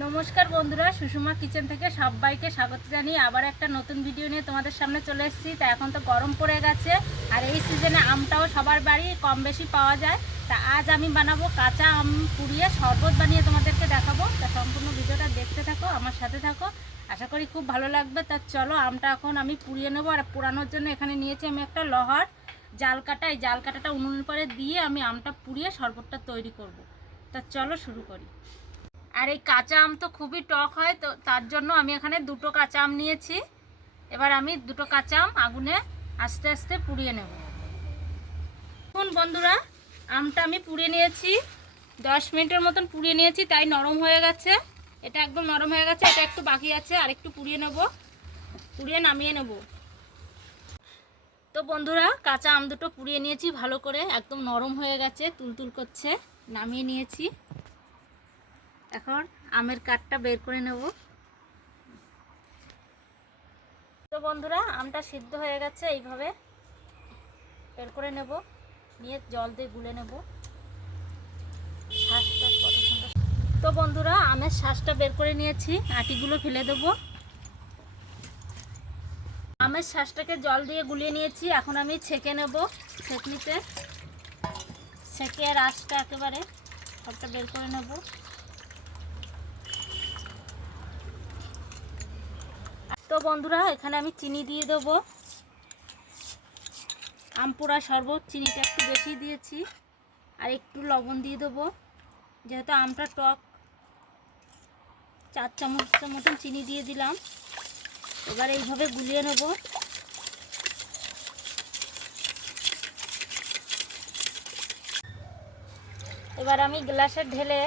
নমস্কার বন্ধুরা, সুষমা কিচেন থেকে সবাইকে স্বাগত জানিয়ে আবার একটা নতুন ভিডিও নিয়ে তোমাদের সামনে চলে এসেছি। তা এখন তো গরম পড়ে গেছে, আর এই সিজনে আমটাও সবার বাড়ি কম বেশি পাওয়া যায়। তা আজ আমি বানাবো কাঁচা আম পুড়িয়ে শরবত বানিয়ে তোমাদেরকে দেখাবো। তা সম্পূর্ণ ভিডিওটা দেখতে থাকো, আমার সাথে থাকো, আশা করি খুব ভালো লাগবে। তা চলো, আমটা এখন আমি পুড়িয়ে নেবো। আর পোড়ানোর জন্য এখানে নিয়েছি আমি একটা লোহার জাল কাটা। এই জাল কাটাটা উনুনের পরে দিয়ে আমি আমটা পুড়িয়ে শরবতটা তৈরি করব। তা চলো শুরু করি। আর এই কাঁচা আম তো খুবই টক হয়, তো তার জন্য আমি এখানে দুটো কাঁচা আম নিয়েছি। এবার আমি দুটো কাঁচা আম আগুনে আস্তে আস্তে পুড়িয়ে নেব। এখন বন্ধুরা, আমটা আমি পুড়িয়ে নিয়েছি, 10 মিনিটের মতন পুড়িয়ে নিয়েছি, তাই নরম হয়ে গেছে। এটা একদম নরম হয়ে গেছে, এটা একটু বাকি আছে, আর একটু পুড়িয়ে নেব, পুড়িয়ে নামিয়ে নেব। তো বন্ধুরা, কাঁচা আম দুটো পুড়িয়ে নিয়েছি ভালো করে, একদম নরম হয়ে গেছে, তুলতুল করছে, নামিয়ে নিয়েছি। এখন আমের কাঠটা বের করে নেব। তো বন্ধুরা, আমটা সিদ্ধ হয়ে গেছে, এইভাবে বের করে নেব, নিয়ে জল দিয়ে গুলে নেব। শ্বাসটা কত সুন্দর। তো বন্ধুরা, আমের শ্বাসটা বের করে নিয়েছি, আটিগুলো ফেলে দেব। আমের শ্বাসটাকে জল দিয়ে গুলিয়ে নিয়েছি, এখন আমি ছেঁকে নেব ছেঁকনিতে। ছেঁকে রসটা একেবারে সবটা বের করে নেব। তো বন্ধুরা, এখানে আমি চিনি দিয়ে দেবো। আম পোড়া শরবত, চিনিটা একটু বেশি দিয়েছি, আর একটু লবণ দিয়ে দেবো, যেহেতু আমটা টক। 4 চামচের মতন চিনি দিয়ে দিলাম। এবার এইভাবে গুলিয়ে নেব। এবার আমি গ্লাসে ঢেলে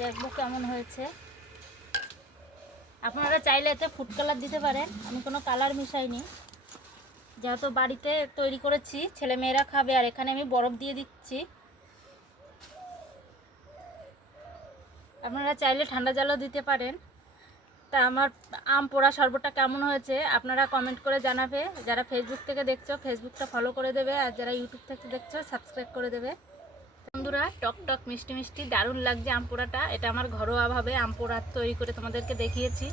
দেখবো কেমন হয়েছে। আপনারা চাইলে এতে ফুড কালার দিতে পারেন, আমি কোনো কালার মিশাইনি, যেহেতু বাড়িতে তৈরি করেছি, ছেলে মেয়েরা খাবে। আর এখানে আমি বরফ দিয়ে দিচ্ছি। আপনারা চাইলে ঠান্ডা জলও দিতে পারেন। তা আমার আম পোড়া শরবতটা কেমন হয়েছে আপনারা কমেন্ট করে জানাবে। যারা ফেসবুক থেকে দেখছো, ফেসবুকটা ফলো করে দেবে, আর যারা ইউটিউব থেকে দেখছো, সাবস্ক্রাইব করে দেবে। বন্ধুরা, টক টক মিষ্টি মিষ্টি দারুণ লাগছে আম পোড়াটা। এটা আমার ঘরোয়াভাবে আম পোড়া তৈরি করে তোমাদেরকে দেখিয়েছি।